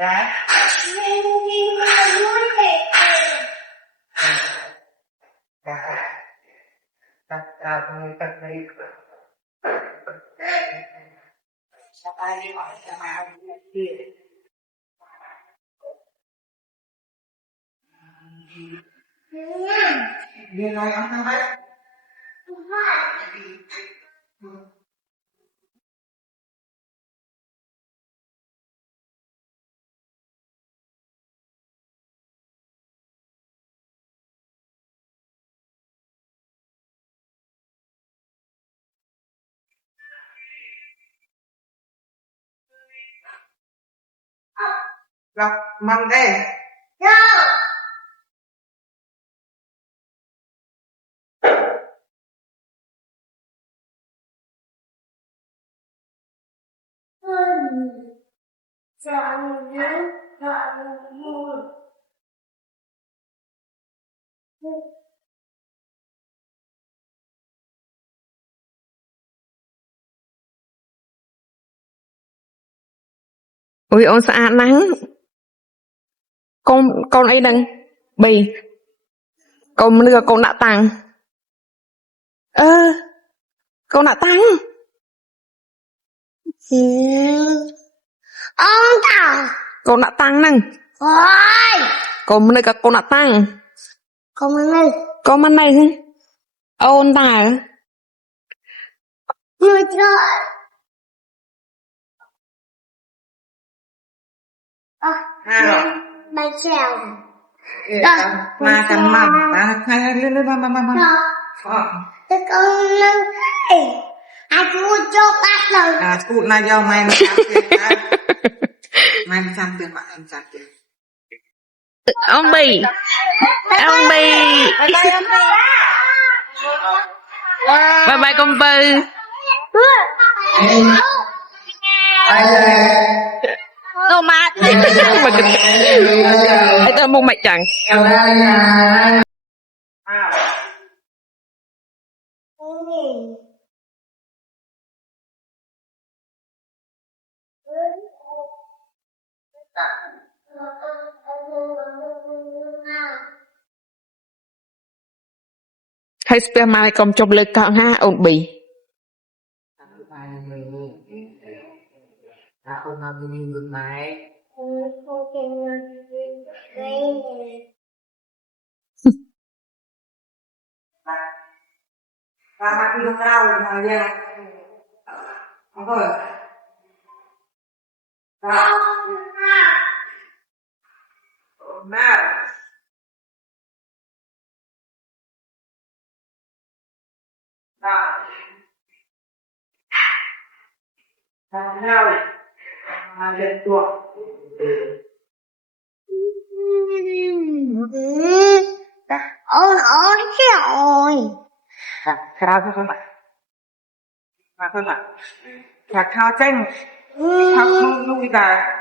Đi nói ăn thang đấy. Gặp măng đây. Ui ôn xã nắng. Con ấy đừng bì. Con nưa con đã tăng. Con đã tăng. Ông tao. Con đã tăng nâng. Ôi. Con nưa con đã tăng. Con mà này. Con mà này hả? Ôn tà. Người trời. Bài trèo. Mà cầm mầm. Lên mầm. Thế con nâng. Ai chú cho bác rồi. Cụ này do mày nó chăm tiền. Mày nó chăm tiền, em chăm tiền. Ông bì. Ông bì. Bye bye con Bư. Ô má. Ê tao mua mạch chẳng. Hay spare mai con trong lực con ha ổn bì. Không làm gì được này. Và mặt đi cao rồi nào nha. Không rồi. Nào. Nào. Nào. Nào. Lên tuột. Ôi rồi. Khao thôi mà. Khao thôi mà. Khao tranh. Khao nuôi cả.